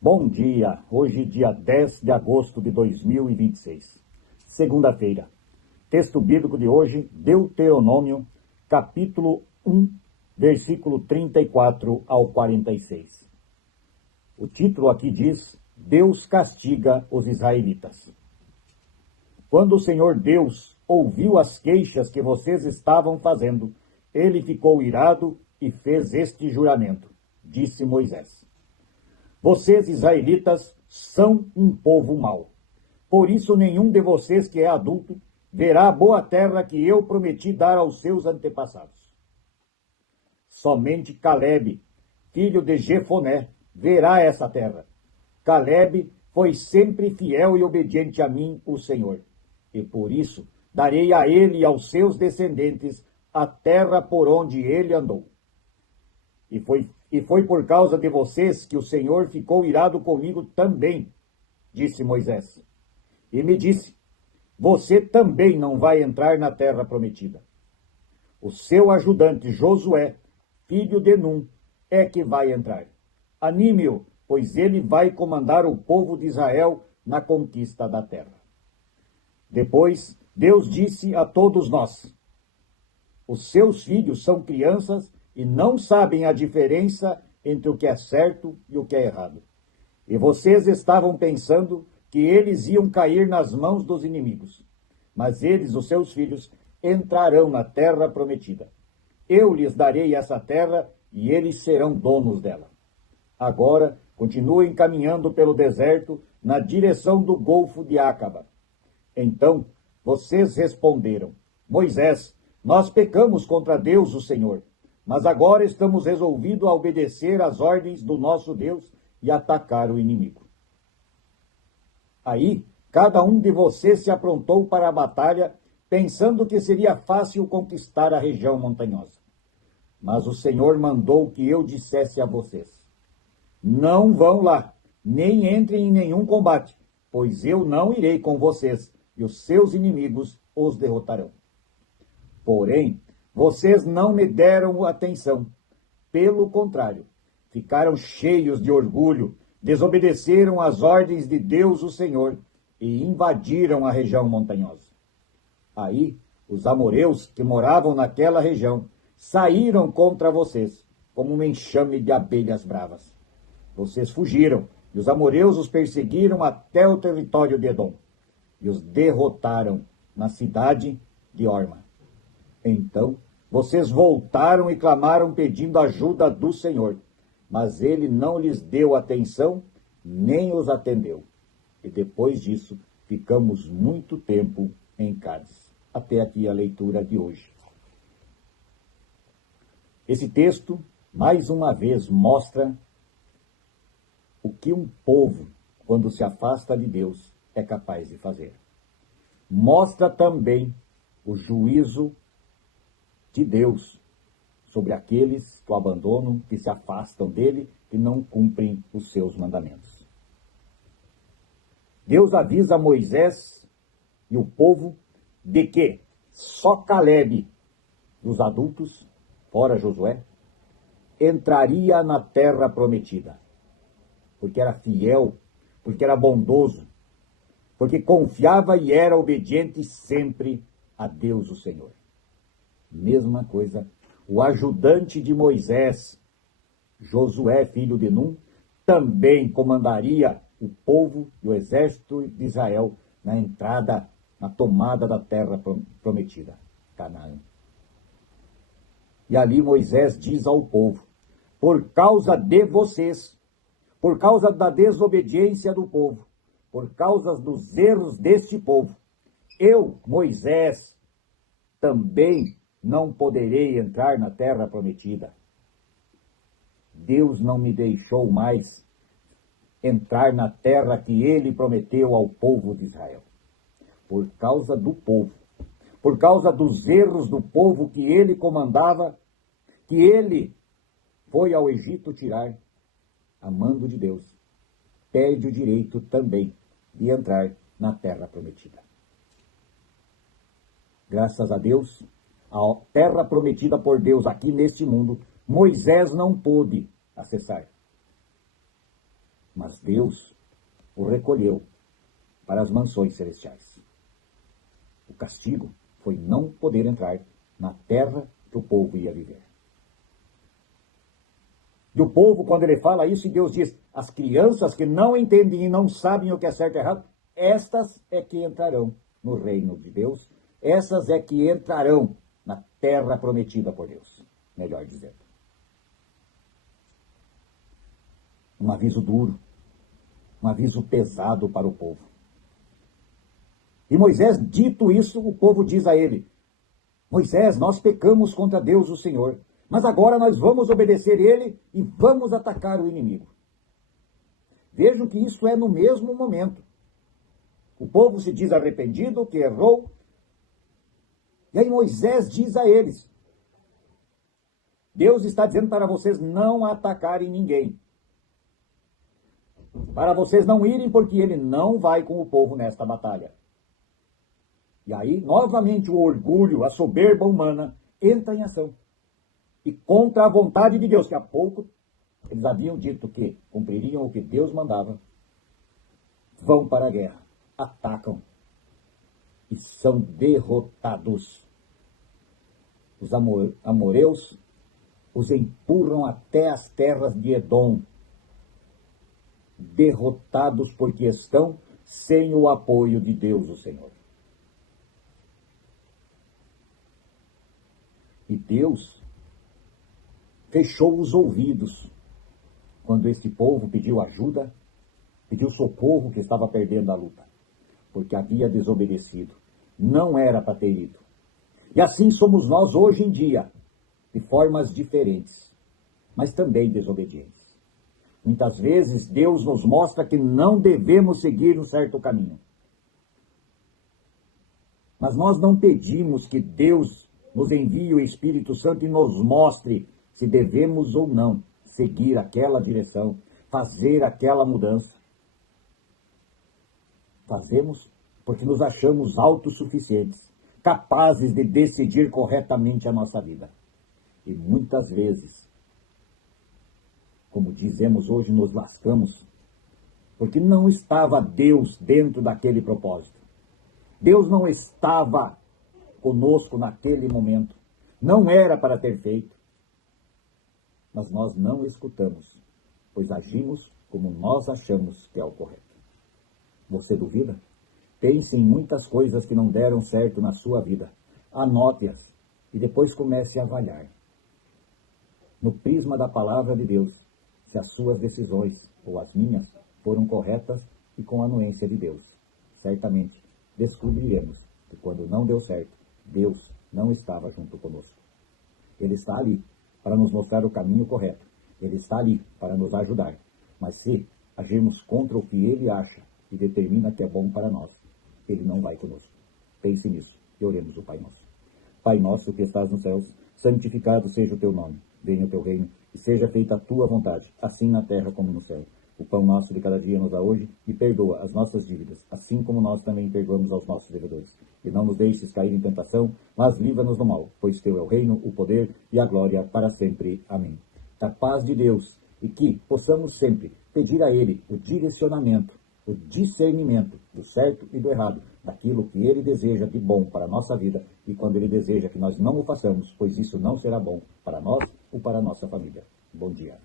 Bom dia, hoje dia 10 de agosto de 2026, segunda-feira. Texto bíblico de hoje, Deuteronômio, capítulo 1, versículo 34 ao 46. O título aqui diz, Deus castiga os israelitas. Quando o Senhor Deus ouviu as queixas que vocês estavam fazendo, ele ficou irado e fez este juramento, disse Moisés. Vocês, israelitas, são um povo mau. Por isso, nenhum de vocês que é adulto verá a boa terra que eu prometi dar aos seus antepassados. Somente Calebe, filho de Jefoné, verá essa terra. Calebe foi sempre fiel e obediente a mim, o Senhor. E por isso, darei a ele e aos seus descendentes a terra por onde ele andou. E foi por causa de vocês que o Senhor ficou irado comigo também, disse Moisés. E me disse, você também não vai entrar na terra prometida. O seu ajudante Josué, filho de Num, é que vai entrar. Anime-o, pois ele vai comandar o povo de Israel na conquista da terra. Depois, Deus disse a todos nós, os seus filhos são crianças e não sabem a diferença entre o que é certo e o que é errado. E vocês estavam pensando que eles iam cair nas mãos dos inimigos. Mas eles, os seus filhos, entrarão na terra prometida. Eu lhes darei essa terra e eles serão donos dela. Agora, continuem caminhando pelo deserto na direção do Golfo de Acaba. Então, vocês responderam, Moisés, nós pecamos contra Deus, o Senhor. Mas agora estamos resolvidos a obedecer às ordens do nosso Deus e atacar o inimigo. Aí, cada um de vocês se aprontou para a batalha, pensando que seria fácil conquistar a região montanhosa. Mas o Senhor mandou que eu dissesse a vocês, não vão lá, nem entrem em nenhum combate, pois eu não irei com vocês, e os seus inimigos os derrotarão. Porém, vocês não me deram atenção. Pelo contrário, ficaram cheios de orgulho, desobedeceram às ordens de Deus o Senhor e invadiram a região montanhosa. Aí, os amoreus que moravam naquela região saíram contra vocês, como um enxame de abelhas bravas. Vocês fugiram, e os amoreus os perseguiram até o território de Edom, e os derrotaram na cidade de Orma. Então, vocês voltaram e clamaram pedindo ajuda do Senhor, mas ele não lhes deu atenção, nem os atendeu. E depois disso, ficamos muito tempo em Cádiz. Até aqui a leitura de hoje. Esse texto, mais uma vez, mostra o que um povo, quando se afasta de Deus, é capaz de fazer. Mostra também o juízo de Deus sobre aqueles que o abandonam, que se afastam dele, que não cumprem os seus mandamentos. Deus avisa Moisés e o povo de que só Calebe, dos adultos, fora Josué, entraria na terra prometida, porque era fiel, porque era bondoso, porque confiava e era obediente sempre a Deus o Senhor. Mesma coisa, o ajudante de Moisés, Josué, filho de Num, também comandaria o povo e o exército de Israel na entrada, na tomada da terra prometida, Canaã. E ali Moisés diz ao povo, por causa de vocês, por causa da desobediência do povo, por causa dos erros deste povo, eu, Moisés, também não poderei entrar na terra prometida. Deus não me deixou mais entrar na terra que ele prometeu ao povo de Israel. Por causa do povo, por causa dos erros do povo que ele comandava, que ele foi ao Egito tirar, a mando de Deus, perde o direito também de entrar na terra prometida. Graças a Deus, a terra prometida por Deus aqui neste mundo, Moisés não pôde acessar. Mas Mas Deus o recolheu para as mansões celestiais. O castigo foi não poder entrar na terra que o povo ia viver. E o povo, quando ele fala isso, e Deus diz, as crianças que não entendem e não sabem o que é certo e errado, estas é que entrarão no reino de Deus, essas é que entrarão na terra prometida por Deus, melhor dizendo. Um aviso duro, um aviso pesado para o povo. E Moisés, dito isso, o povo diz a ele, Moisés, nós pecamos contra Deus, o Senhor, mas agora nós vamos obedecer ele e vamos atacar o inimigo. Vejam que isso é no mesmo momento. O povo se diz arrependido, que errou, e aí Moisés diz a eles, Deus está dizendo para vocês não atacarem ninguém. Para vocês não irem, porque ele não vai com o povo nesta batalha. E aí, novamente, o orgulho, a soberba humana, entra em ação. E contra a vontade de Deus, que há pouco eles haviam dito que cumpririam o que Deus mandava, vão para a guerra, atacam e são derrotados. Os amoreus os empurram até as terras de Edom, derrotados porque estão sem o apoio de Deus, o Senhor. E Deus fechou os ouvidos quando esse povo pediu ajuda, pediu socorro, que estava perdendo a luta, porque havia desobedecido. Não era para ter ido. E assim somos nós hoje em dia, de formas diferentes, mas também desobedientes. Muitas vezes Deus nos mostra que não devemos seguir um certo caminho. Mas nós não pedimos que Deus nos envie o Espírito Santo e nos mostre se devemos ou não seguir aquela direção, fazer aquela mudança. Fazemos porque nos achamos autossuficientes, capazes de decidir corretamente a nossa vida. E muitas vezes, como dizemos hoje, nos lascamos, porque não estava Deus dentro daquele propósito. Deus não estava conosco naquele momento. Não era para ter feito. Mas nós não escutamos, pois agimos como nós achamos que é o correto. Você duvida? Pense em muitas coisas que não deram certo na sua vida. Anote-as e depois comece a avaliar. No prisma da palavra de Deus, se as suas decisões, ou as minhas, foram corretas e com a anuência de Deus. Certamente descobriremos que quando não deu certo, Deus não estava junto conosco. Ele está ali para nos mostrar o caminho correto. Ele está ali para nos ajudar. Mas se agirmos contra o que ele acha e determina que é bom para nós, ele não vai conosco. Pense nisso e oremos o Pai Nosso. Pai nosso que estás nos céus, santificado seja o teu nome. Venha o teu reino e seja feita a tua vontade, assim na terra como no céu. O pão nosso de cada dia nos dá hoje e perdoa as nossas dívidas, assim como nós também perdoamos aos nossos devedores. E não nos deixes cair em tentação, mas livra-nos do mal, pois teu é o reino, o poder e a glória para sempre. Amém. A paz de Deus, e que possamos sempre pedir a Ele o direcionamento, o discernimento do certo e do errado, daquilo que Ele deseja de bom para a nossa vida, e quando Ele deseja que nós não o façamos, pois isso não será bom para nós ou para a nossa família. Bom dia.